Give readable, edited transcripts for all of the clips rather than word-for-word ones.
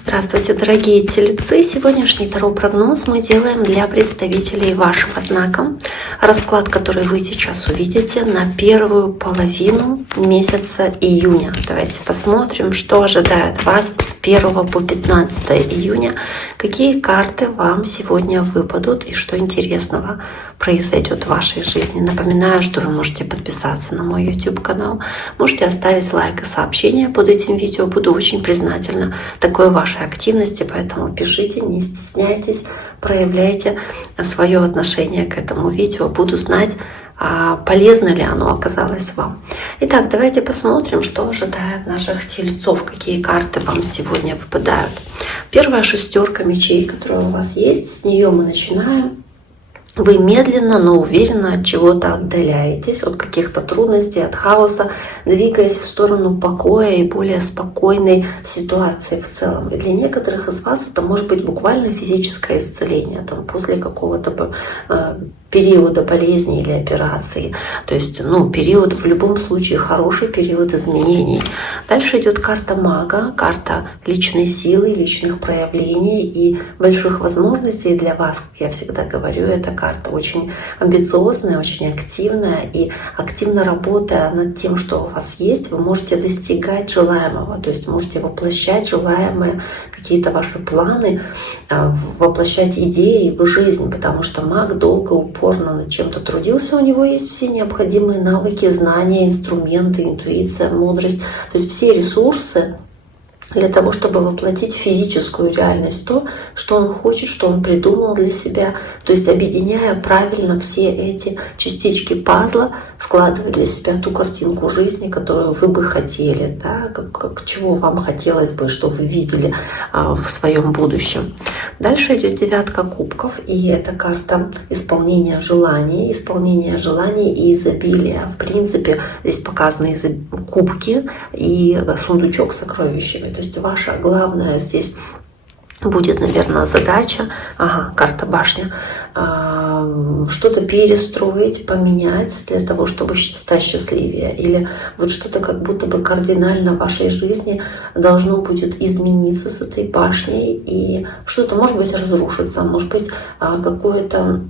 Здравствуйте, дорогие тельцы! Сегодняшний таро-прогноз мы делаем для представителей вашего знака. Расклад, который вы сейчас увидите на первую половину месяца июня. Давайте посмотрим, что ожидает вас с 1 по 15 июня, какие карты вам сегодня выпадут и что интересного произойдет в вашей жизни. Напоминаю, что вы можете подписаться на мой YouTube-канал, можете оставить лайк и сообщение под этим видео. Буду очень признательна такой вашей активности, поэтому пишите, не стесняйтесь, проявляйте свое отношение к этому видео. Буду знать, полезно ли оно оказалось вам. Итак, давайте посмотрим, что ожидает наших тельцов, какие карты вам сегодня выпадают. Первая шестерка мечей, которая у вас есть, с нее мы начинаем. Вы медленно, но уверенно от чего-то отдаляетесь, от каких-то трудностей, от хаоса, двигаясь в сторону покоя и более спокойной ситуации в целом. И для некоторых из вас это может быть буквально физическое исцеление, там, после какого-то периода болезни или операции. То есть, период в любом случае хороший период изменений. Дальше идет карта мага, карта личной силы, личных проявлений и больших возможностей для вас. Я всегда говорю, эта карта очень амбициозная, очень активная, и активно работая над тем, что у вас есть, вы можете достигать желаемого, то есть можете воплощать желаемые какие-то ваши планы, воплощать идеи в жизнь, потому что маг долго, упорно над чем-то трудился, у него есть все необходимые навыки, знания, инструменты, интуиция, мудрость, то есть все ресурсы для того, чтобы воплотить в физическую реальность то, что он хочет, что он придумал для себя. То есть объединяя правильно все эти частички пазла, складывать для себя ту картинку жизни, которую вы бы хотели, да, чего вам хотелось бы, что вы видели в своем будущем. Дальше идет девятка кубков, и это карта исполнения желаний и изобилия. В принципе, здесь показаны кубки и сундучок с сокровищами. То есть ваша главная здесь будет, наверное, задача, карта башня, что-то перестроить, поменять для того, чтобы стать счастливее. Или вот что-то как будто бы кардинально в вашей жизни должно будет измениться с этой башней. И что-то, может быть, разрушится, может быть, какое-то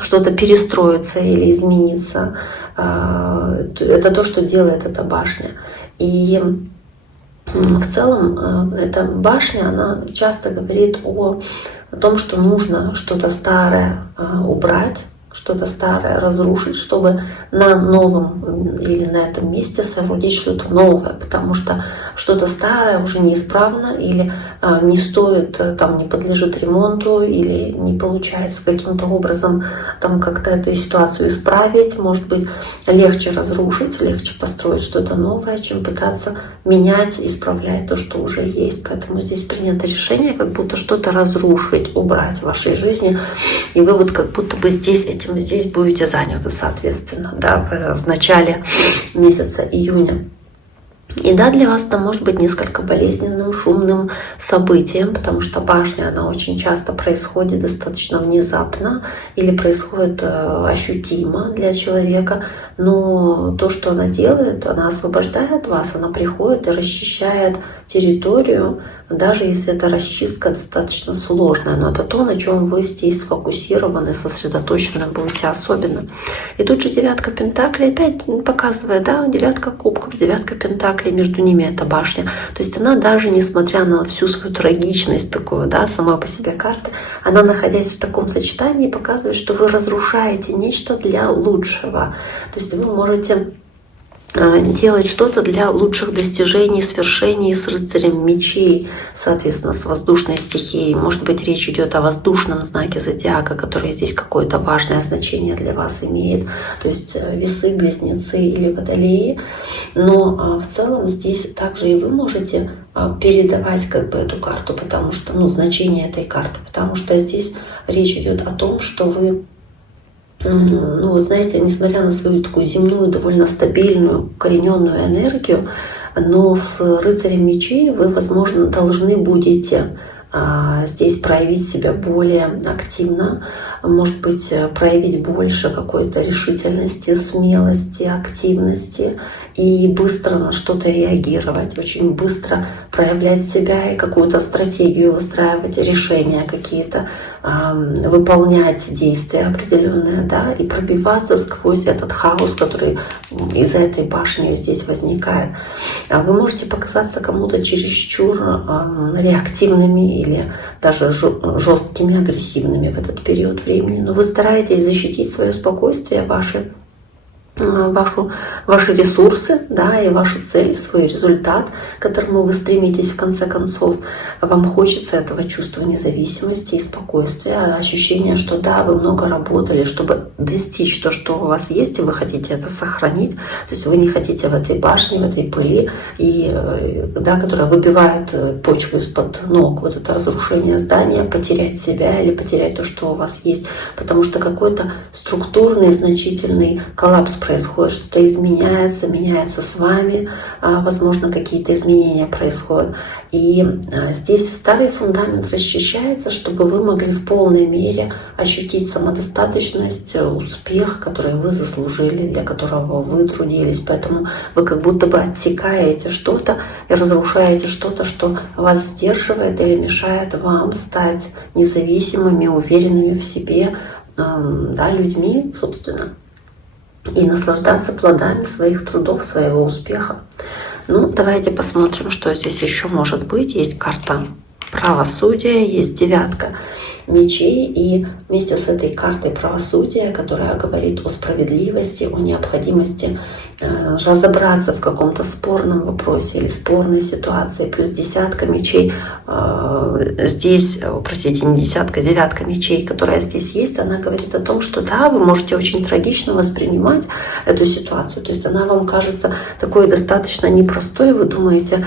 что-то перестроится или изменится. Это то, что делает эта башня. И в целом эта башня, она часто говорит о том, что нужно что-то старое убрать, что-то старое разрушить, чтобы на новом или на этом месте соорудить что-то новое, потому что что-то старое уже неисправно или не стоит, там не подлежит ремонту или не получается каким-то образом там как-то эту ситуацию исправить. Может быть, легче разрушить, легче построить что-то новое, чем пытаться менять, исправлять то, что уже есть. Поэтому здесь принято решение как будто что-то разрушить, убрать в вашей жизни, и вы вот как будто бы здесь будете заняты, соответственно, да, в начале месяца июня. И да, для вас это может быть несколько болезненным, шумным событием, потому что башня, она очень часто происходит достаточно внезапно или происходит ощутимо для человека, но то, что она делает, она освобождает вас, она приходит и расчищает территорию, даже если эта расчистка достаточно сложная, но это то, на чем вы здесь сфокусированы, сосредоточены будете особенно. И тут же девятка пентаклей опять показывает, да, девятка кубков, девятка пентаклей, между ними эта башня. То есть она даже, несмотря на всю свою трагичность такую, да, самой по себе карты, она, находясь в таком сочетании, показывает, что вы разрушаете нечто для лучшего. То есть вы можете делать что-то для лучших достижений, свершений с рыцарем мечей, соответственно, с воздушной стихией. Может быть, речь идет о воздушном знаке зодиака, который здесь какое-то важное значение для вас имеет. То есть весы, близнецы или водолеи. Но в целом здесь также и вы можете передавать как бы эту карту, потому что, значение этой карты, потому что здесь речь идет о том, что вы, знаете, несмотря на свою такую земную, довольно стабильную, укорененную энергию, но с рыцарем мечей вы, возможно, должны будете здесь проявить себя более активно, может быть, проявить больше какой-то решительности, смелости, активности и быстро на что-то реагировать, очень быстро проявлять себя и какую-то стратегию выстраивать, решения какие-то, выполнять действия определенные, да, и пробиваться сквозь этот хаос, который из-за этой башни здесь возникает. Вы можете показаться кому-то чересчур реактивными или даже жесткими, агрессивными в этот период времени, но вы стараетесь защитить свое спокойствие, ваши ресурсы, да, и вашу цель, свой результат, к которому вы стремитесь в конце концов. Вам хочется этого чувства независимости и спокойствия, ощущения, что да, вы много работали, чтобы достичь то, что у вас есть, и вы хотите это сохранить. То есть вы не хотите в этой башне, в этой пыли, и, да, которая выбивает почву из-под ног, вот это разрушение здания, потерять себя или потерять то, что у вас есть. Потому что какой-то структурный, значительный коллапс происходит, что-то изменяется, меняется с вами, возможно, какие-то изменения происходят. И здесь старый фундамент расчищается, чтобы вы могли в полной мере ощутить самодостаточность, успех, который вы заслужили, для которого вы трудились. Поэтому вы как будто бы отсекаете что-то и разрушаете что-то, что вас сдерживает или мешает вам стать независимыми, уверенными в себе, да, людьми, собственно, и наслаждаться плодами своих трудов, своего успеха. Ну, давайте посмотрим, что здесь еще может быть. Есть карта правосудия, есть девятка мечей, и вместе с этой картой правосудия, которая говорит о справедливости, о необходимости разобраться в каком-то спорном вопросе или спорной ситуации, плюс десятка мечей здесь, простите, не десятка, девятка мечей, которая здесь есть, она говорит о том, что да, вы можете очень трагично воспринимать эту ситуацию, то есть она вам кажется такой достаточно непростой, вы думаете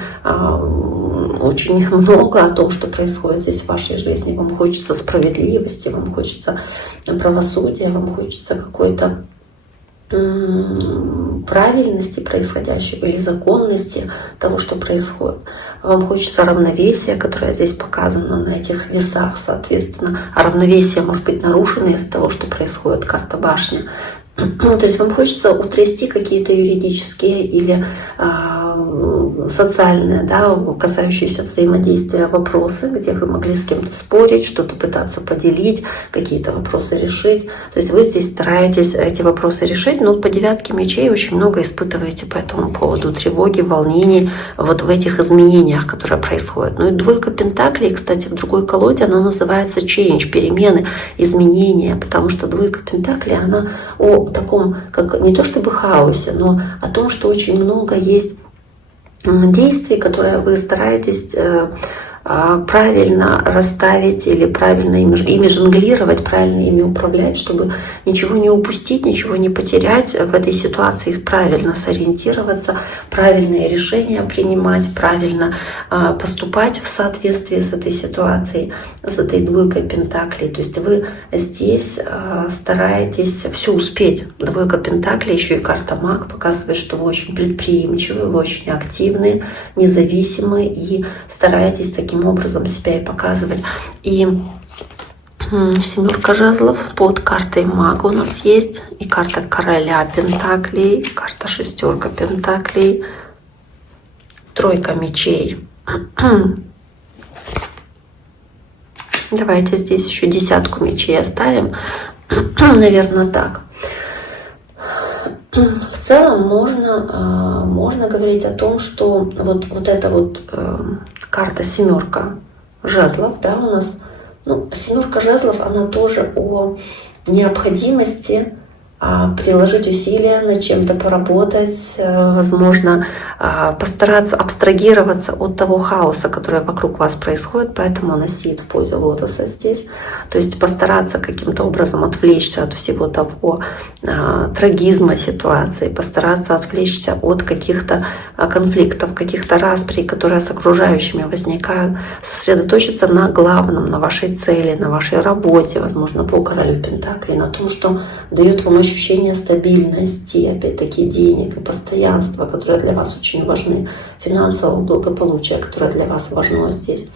очень много о том, что происходит здесь в вашей жизни, вам хочется справедливости, вам хочется правосудия, вам хочется какой-то правильности происходящего или законности того, что происходит. Вам хочется равновесия, которое здесь показано на этих весах, соответственно. А равновесие может быть нарушено из-за того, что происходит, карта башни. То есть вам хочется утрясти какие-то юридические или социальные, да, касающиеся взаимодействия вопросы, где вы могли с кем-то спорить, что-то пытаться поделить, какие-то вопросы решить. То есть вы здесь стараетесь эти вопросы решить, но по девятке мечей очень много испытываете по этому поводу тревоги, волнений вот в этих изменениях, которые происходят. Ну и двойка пентаклей, кстати, в другой колоде она называется change, перемены, изменения, потому что двойка пентаклей, она о таком, как не то чтобы хаосе, но о том, что очень много есть действий, которые вы стараетесь правильно расставить или правильно ими жонглировать, правильно ими управлять, чтобы ничего не упустить, ничего не потерять в этой ситуации, правильно сориентироваться, правильные решения принимать, правильно поступать в соответствии с этой ситуацией, с этой двойкой пентаклей. То есть вы здесь стараетесь все успеть. Двойка пентаклей, еще и карта маг показывает, что вы очень предприимчивы, вы очень активны, независимы и стараетесь таким образом себя и показывать. И семерка жезлов под картой мага у нас есть, и карта короля пентаклей, карта шестерка пентаклей, тройка мечей. Давайте здесь еще десятку мечей оставим. Наверное, так. В целом можно говорить о том, что вот эта вот карта семерка жезлов, да, у нас, ну, семерка жезлов, она тоже о необходимости приложить усилия, над чем-то поработать, возможно, постараться абстрагироваться от того хаоса, который вокруг вас происходит, поэтому она сидит в позе лотоса здесь. То есть постараться каким-то образом отвлечься от всего того трагизма ситуации, постараться отвлечься от каких-то конфликтов, каких-то расприй, которые с окружающими возникают, сосредоточиться на главном, на вашей цели, на вашей работе, возможно, по королю пентаклей, на том, что дает вам ощущение стабильности, опять-таки денег и постоянства, которые для вас очень важны, финансового благополучия, которое для вас важно здесь.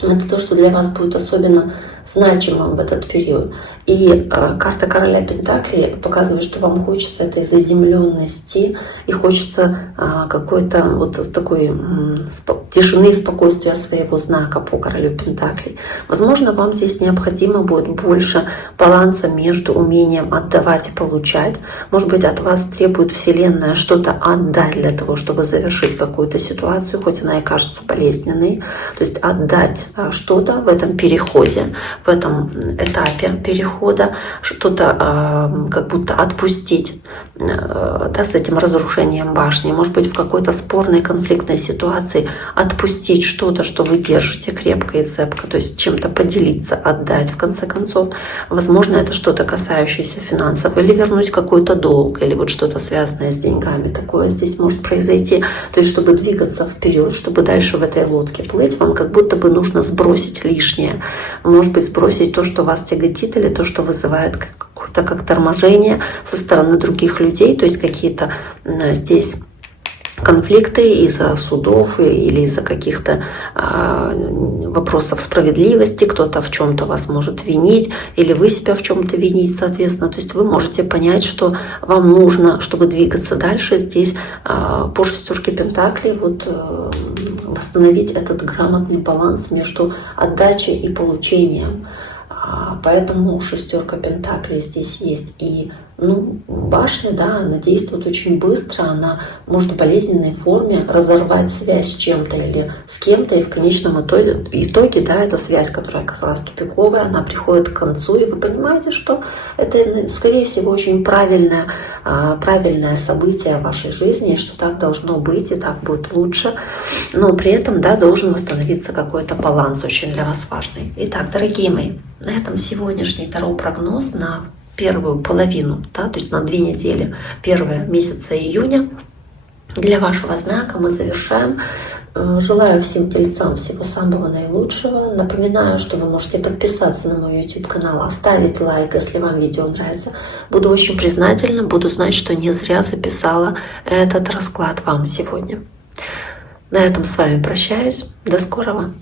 Это то, что для вас будет особенно значимым в этот период. И карта Короля Пентаклей показывает, что вам хочется этой заземленности и хочется какой-то вот такой тишины и спокойствия своего знака по Королю Пентаклей. Возможно, вам здесь необходимо будет больше баланса между умением отдавать и получать. Может быть, от вас требует Вселенная что-то отдать для того, чтобы завершить какую-то ситуацию, хоть она и кажется болезненной. То есть отдать что-то в этом переходе, в этом этапе перехода, что-то как будто отпустить, да, с этим разрушением башни. Может быть, в какой-то спорной, конфликтной ситуации отпустить что-то, что вы держите крепко и цепко, то есть чем-то поделиться, отдать в конце концов. Возможно, это что-то касающееся финансов, или вернуть какой-то долг, или вот что-то связанное с деньгами. Такое здесь может произойти. То есть, чтобы двигаться вперед, чтобы дальше в этой лодке плыть, вам как будто бы нужно сбросить лишнее. Может быть, сбросить то, что вас тяготит, или то, что вызывает какое-то как торможение со стороны других людей, то есть какие-то здесь конфликты из-за судов или из-за каких-то вопросов справедливости, кто-то в чем-то вас может винить, или вы себя в чем-то винить, соответственно. То есть вы можете понять, что вам нужно, чтобы двигаться дальше, здесь по шестерке Пентаклей вот восстановить этот грамотный баланс между отдачей и получением. Поэтому шестерка Пентаклей здесь есть. И башня, да, она действует очень быстро, она может в болезненной форме разорвать связь с чем-то или с кем-то, и в конечном итоге, да, эта связь, которая оказалась тупиковой, она приходит к концу, и вы понимаете, что это, скорее всего, очень правильное событие в вашей жизни, и что так должно быть, и так будет лучше, но при этом, да, должен восстановиться какой-то баланс, очень для вас важный. Итак, дорогие мои, на этом сегодняшний таро-прогноз на первую половину, да, то есть на 2 недели, первые месяца июня для вашего знака мы завершаем. Желаю всем тельцам всего самого наилучшего. Напоминаю, что вы можете подписаться на мой YouTube канал, оставить лайк, если вам видео нравится. Буду очень признательна, буду знать, что не зря записала этот расклад вам сегодня. На этом с вами прощаюсь. До скорого!